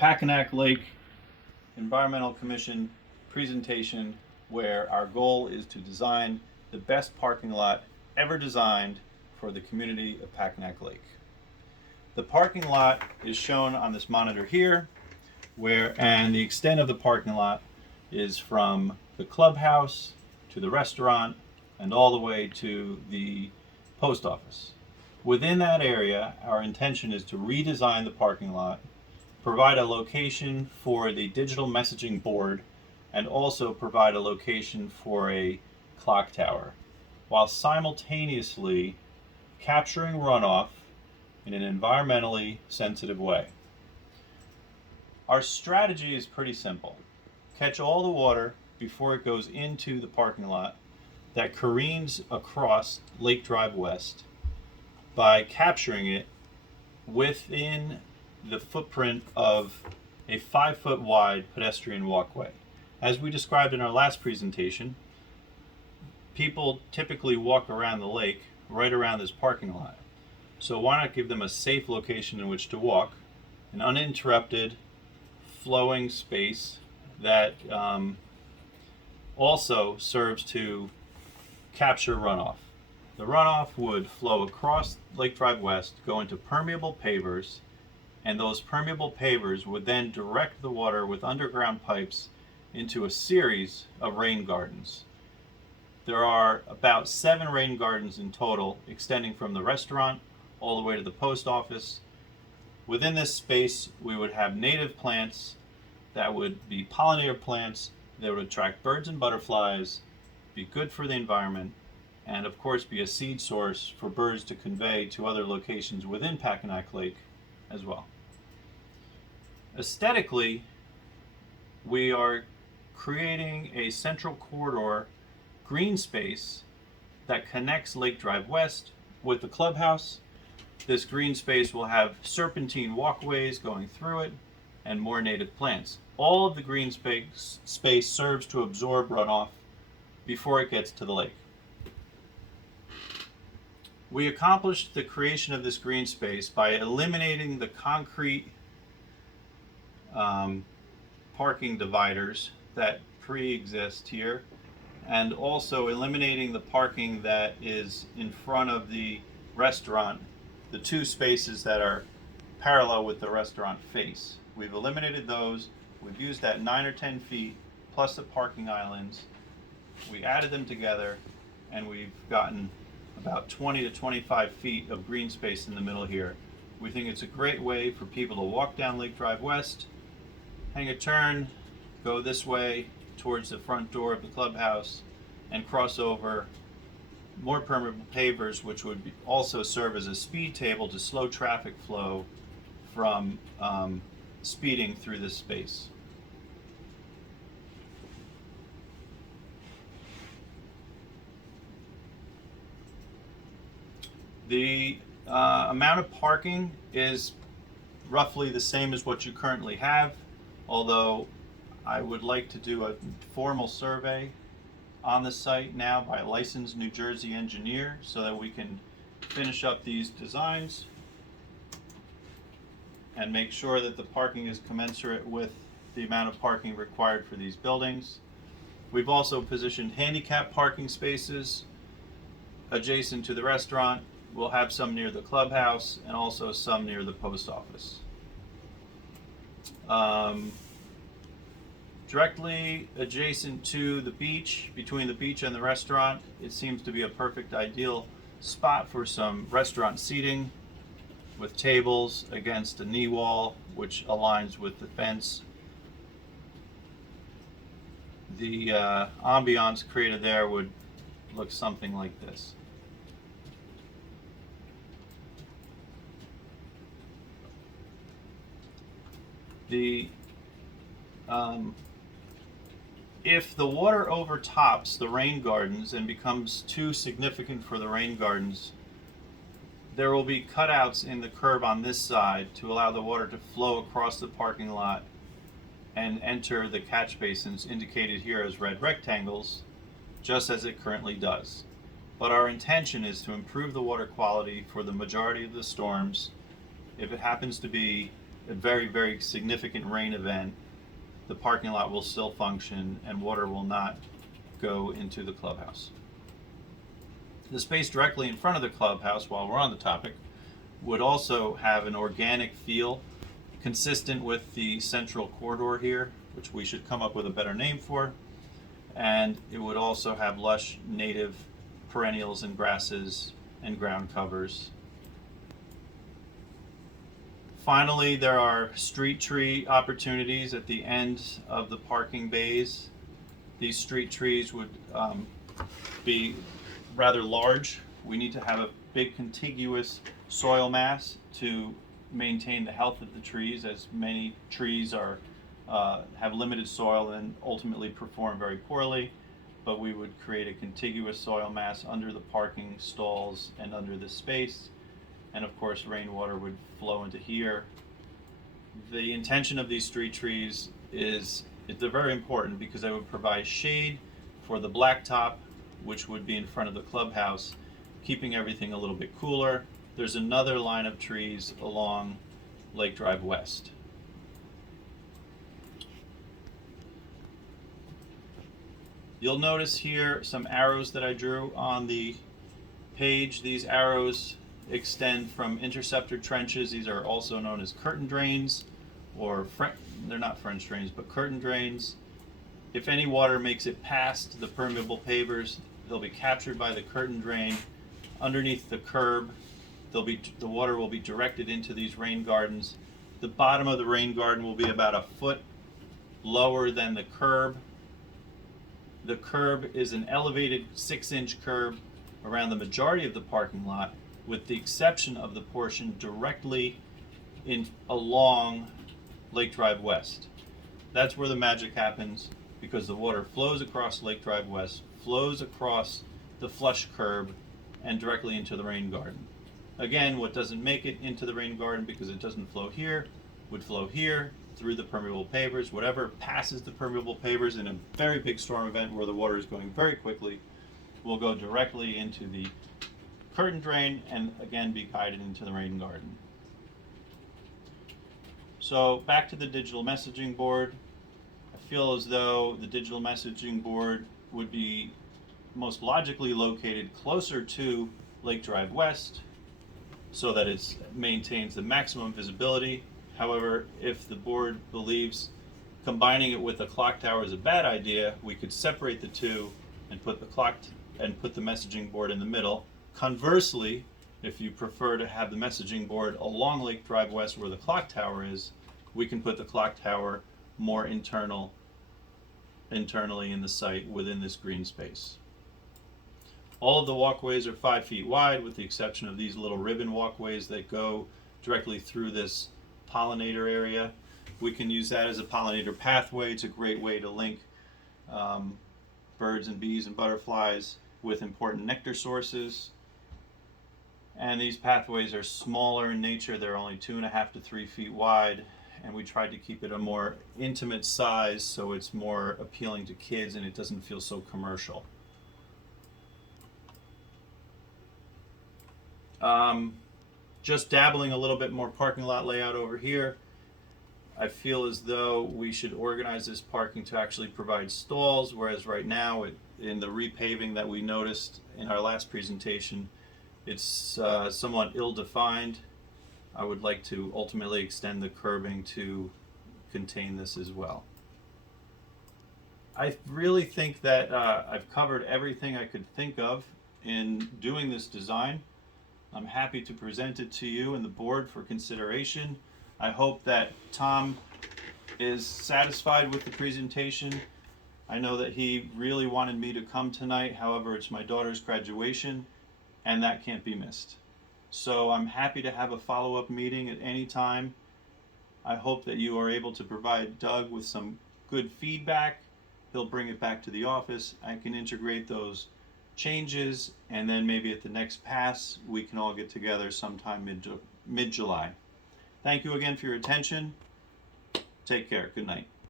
Packanack Lake Environmental Commission presentation where our goal is to design the best parking lot ever designed for the community of Packanack Lake. The parking lot is shown on this monitor here, and the extent of the parking lot is from the clubhouse to the restaurant and all the way to the post office. Within that area, our intention is to redesign the parking lot, provide a location for the digital messaging board, and also provide a location for a clock tower, while simultaneously capturing runoff in an environmentally sensitive way. Our strategy is pretty simple. Catch all the water before it goes into the parking lot that careens across Lake Drive West by capturing it within the footprint of a 5-foot wide pedestrian walkway. As we described in our last presentation, people typically walk around the lake right around this parking lot. So why not give them a safe location in which to walk, an uninterrupted flowing space that also serves to capture runoff. The runoff would flow across Lake Drive West, go into permeable pavers, and those permeable pavers would then direct the water with underground pipes into a series of rain gardens. There are about 7 rain gardens in total, extending from the restaurant all the way to the post office. Within this space, we would have native plants that would be pollinator plants that would attract birds and butterflies, be good for the environment, and of course be a seed source for birds to convey to other locations within Packanack Lake as well. Aesthetically, we are creating a central corridor green space that connects Lake Drive West with the clubhouse. This green space will have serpentine walkways going through it and more native plants. All of the green space serves to absorb runoff before it gets to the lake. We accomplished the creation of this green space by eliminating the concrete parking dividers that pre-exist here, and also eliminating the parking that is in front of the restaurant, the 2 spaces that are parallel with the restaurant face. We've eliminated those. We've used that 9 or 10 feet plus the parking islands. We added them together, and we've gotten about 20 to 25 feet of green space in the middle here. We think it's a great way for people to walk down Lake Drive West, hang a turn, go this way towards the front door of the clubhouse, and cross over more permeable pavers, which would also serve as a speed table to slow traffic flow from speeding through this space. The amount of parking is roughly the same as what you currently have, although I would like to do a formal survey on the site now by a licensed New Jersey engineer so that we can finish up these designs and make sure that the parking is commensurate with the amount of parking required for these buildings. We've also positioned handicap parking spaces adjacent to the restaurant. We'll have some near the clubhouse and also some near the post office. Directly adjacent to the beach, between the beach and the restaurant, it seems to be a perfect ideal spot for some restaurant seating with tables against a knee wall which aligns with the fence. The ambiance created there would look something like this. If the water overtops the rain gardens and becomes too significant for the rain gardens, there will be cutouts in the curb on this side to allow the water to flow across the parking lot and enter the catch basins indicated here as red rectangles, just as it currently does. But our intention is to improve the water quality for the majority of the storms. If it happens to be a very, very significant rain event, the parking lot will still function and water will not go into the clubhouse. The space directly in front of the clubhouse, while we're on the topic, would also have an organic feel consistent with the central corridor here, which we should come up with a better name for. And it would also have lush native perennials and grasses and ground covers. Finally, there are street tree opportunities at the end of the parking bays. These street trees would be rather large. We need to have a big contiguous soil mass to maintain the health of the trees, as many trees are have limited soil and ultimately perform very poorly. But we would create a contiguous soil mass under the parking stalls and under the space, and of course rainwater would flow into here. The intention of these street trees is they're very important because they would provide shade for the blacktop, which would be in front of the clubhouse, keeping everything a little bit cooler. There's another line of trees along Lake Drive West. You'll notice here some arrows that I drew on the page. These arrows extend from interceptor trenches. These are also known as curtain drains, or they're not French drains, but curtain drains. If any water makes it past the permeable pavers, they'll be captured by the curtain drain underneath the curb. The water will be directed into these rain gardens. The bottom of the rain garden will be about a foot lower than the curb. The curb is an elevated 6-inch curb around the majority of the parking lot, with the exception of the portion directly along Lake Drive West. That's where the magic happens, because the water flows across Lake Drive West, flows across the flush curb, and directly into the rain garden. Again, what doesn't make it into the rain garden because it doesn't flow here, would flow here, through the permeable pavers. Whatever passes the permeable pavers in a very big storm event where the water is going very quickly will go directly into the curtain drain and again be guided into the rain garden. So back to the digital messaging board. I feel as though the digital messaging board would be most logically located closer to Lake Drive West so that it maintains the maximum visibility. However, if the board believes combining it with a clock tower is a bad idea, we could separate the two and put the messaging board in the middle. Conversely, if you prefer to have the messaging board along Lake Drive West where the clock tower is, we can put the clock tower more internally in the site within this green space. All of the walkways are 5 feet wide, with the exception of these little ribbon walkways that go directly through this pollinator area. We can use that as a pollinator pathway. It's a great way to link birds and bees and butterflies with important nectar sources. And these pathways are smaller in nature. They're only 2.5 to 3 feet wide, and we tried to keep it a more intimate size so it's more appealing to kids and it doesn't feel so commercial. Just dabbling a little bit more parking lot layout over here. I feel as though we should organize this parking to actually provide stalls, whereas right now in the repaving that we noticed in our last presentation, it's somewhat ill-defined. I would like to ultimately extend the curbing to contain this as well. I really think that I've covered everything I could think of in doing this design. I'm happy to present it to you and the board for consideration. I hope that Tom is satisfied with the presentation. I know that he really wanted me to come tonight, however, it's my daughter's graduation, and that can't be missed. So I'm happy to have a follow-up meeting at any time. I hope that you are able to provide Doug with some good feedback. He'll bring it back to the office. I can integrate those changes, and then maybe at the next pass we can all get together sometime mid-July. Thank you again for your attention. Take care. Good night.